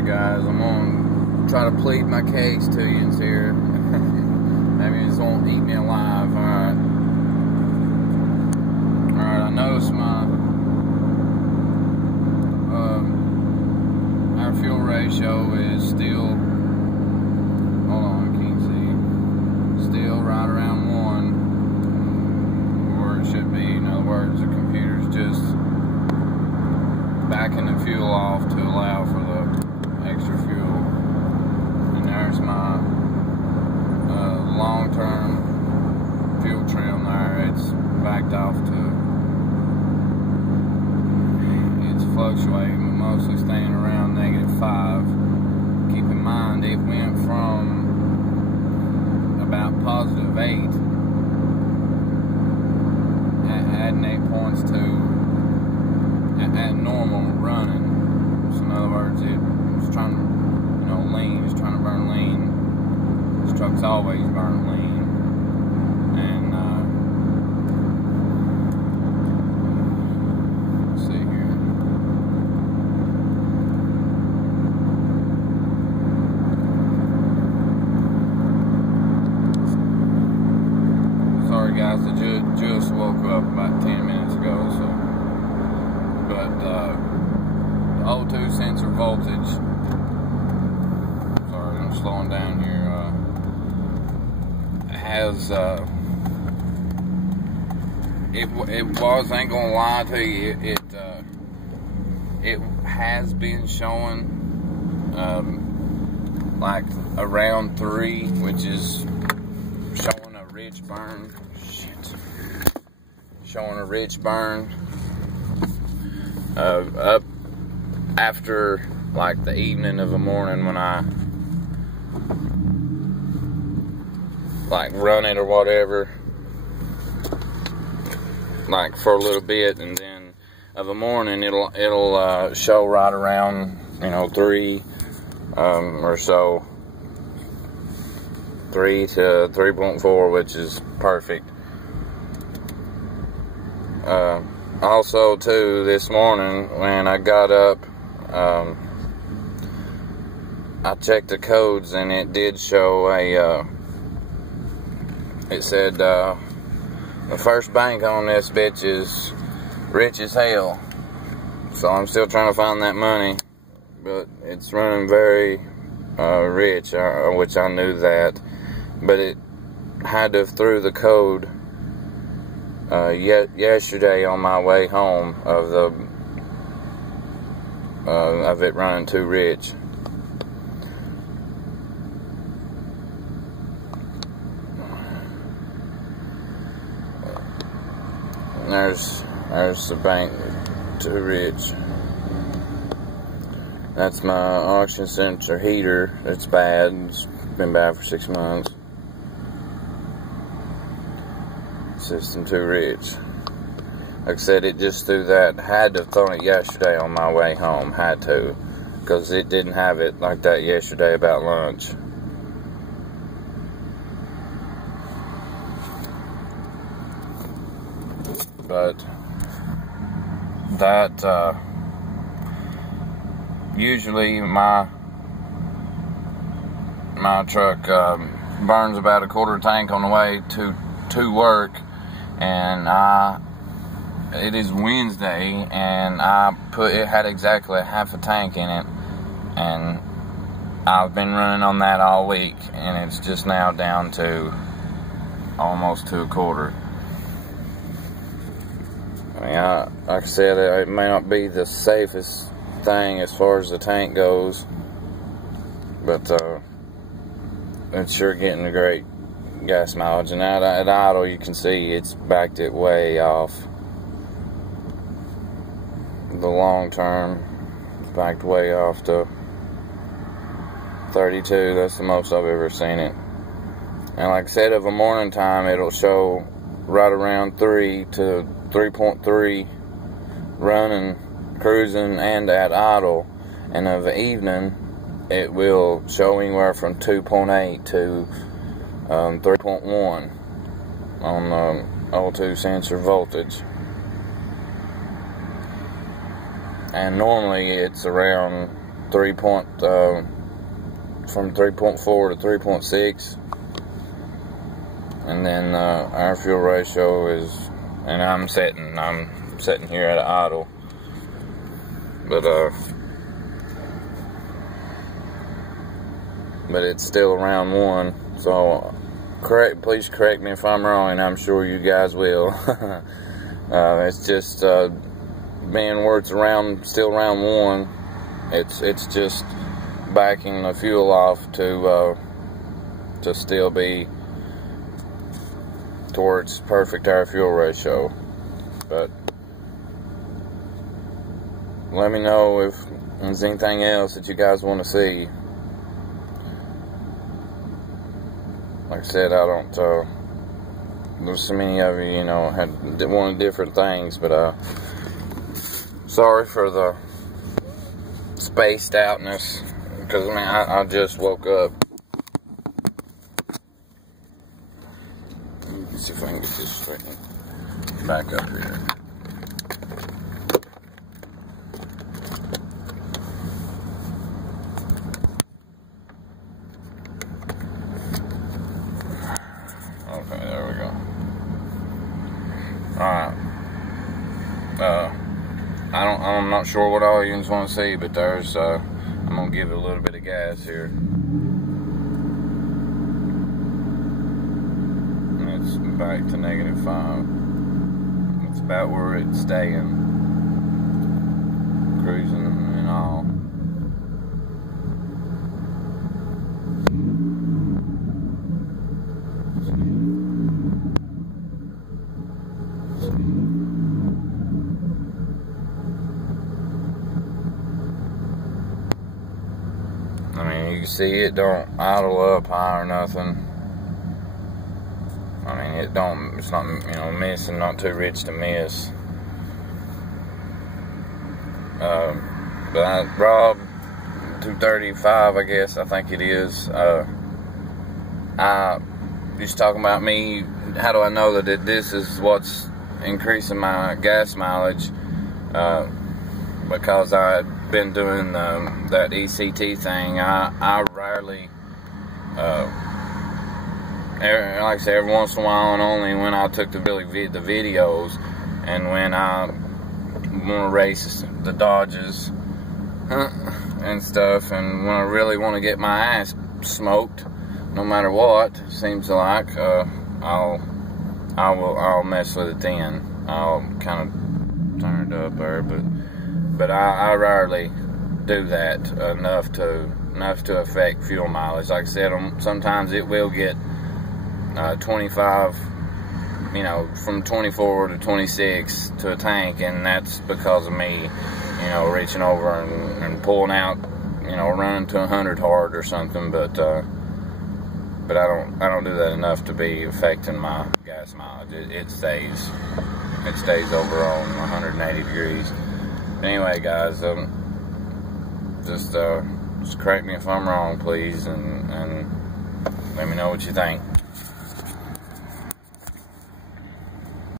Alright guys, I'm gonna try to plead my case to you here. Maybe it just won't eat me alive. Alright, I noticed our fuel ratio is still, hold on, I can't see, still right around 1 where it should be. In other words, the computer's just backing the fuel off to allow for the extra fuel. And there's my long-term fuel trim there. It's backed off to, it's fluctuating, mostly staying around -5. Keep in mind, it went from about +8, adding 8 points to at normal running. So in other words, it was trying to, lean, it's trying to burn lean. This truck's always burned lean. And let's see here. Sorry guys, I just woke up about 10 minutes ago, so. But the O2 sensor voltage, sorry, I'm slowing down here, has, it was, I ain't gonna lie to you, it has been showing, like around 3, which is showing a rich burn, showing a rich burn. Up after like the evening of the morning when I like run it or whatever, like for a little bit, and then of the morning it'll show right around 3 or so, 3 to 3.4, which is perfect. Also, too, this morning when I got up, I checked the codes and it did show it said the first bank on this bitch is rich as hell. So I'm still trying to find that money, but it's running very rich, which I knew that, but it had to have threw the code yesterday on my way home of it running too rich. There's the bank too rich. That's my oxygen sensor heater. It's bad. It's been bad for 6 months. System too rich. Like I said, it just threw that. Had to have thrown it yesterday on my way home. Had to, because it didn't have it like that yesterday about lunch. But that usually my truck burns about a quarter tank on the way to work. And it is Wednesday, and it had exactly half a tank in it, and I've been running on that all week, and it's just now down to almost to a quarter. I mean, like I said, it may not be the safest thing as far as the tank goes, but it's sure getting a great gas mileage. And at idle, you can see it's backed it way off. The long term, it's backed way off to 32. That's the most I've ever seen it. And like I said, of a morning time, it'll show right around 3 to 3.3 running, cruising, and at idle. And of the evening, it will show anywhere from 2.8 to 3.1 on the O2 sensor voltage. And normally it's around from 3.4 to 3.6, and then our fuel ratio is, and I'm sitting here at an idle, but it's still around 1. So please correct me if I'm wrong, and I'm sure you guys will. It's just being where it's still around 1. It's just backing the fuel off to still be towards perfect air fuel ratio. But let me know if there's anything else that you guys want to see. Like I said, I don't, there's so many of you, had wanted different things, but, sorry for the spaced outness, because, I just woke up. Let me see if I can get this straightened back up here. Okay, there we go. Alright. I'm not sure what all you want to see, but there's, I'm going to give it a little bit of gas here. And it's back to -5. It's about where it's staying. Cruising and all. You can see it don't idle up high or nothing. It's not, missing, not too rich to miss. But Rob 235, I guess, I think it is. He's talking about me. How do I know that this is what's increasing my gas mileage? Because I've been doing that ECT thing. I rarely, like I said, every once in a while, and only when I took the videos, and when I want to race the Dodges and stuff, and when I really want to get my ass smoked, no matter what, seems like I'll mess with it then. I'll kind of turn it up there, but I rarely do that enough to affect fuel mileage. Like I said, sometimes it will get 25, from 24 to 26 to a tank, and that's because of me, reaching over and pulling out, running to 100 hard or something. But I don't do that enough to be affecting my gas mileage. It stays over on 180 degrees. Anyway, guys, just correct me if I'm wrong, please, and let me know what you think.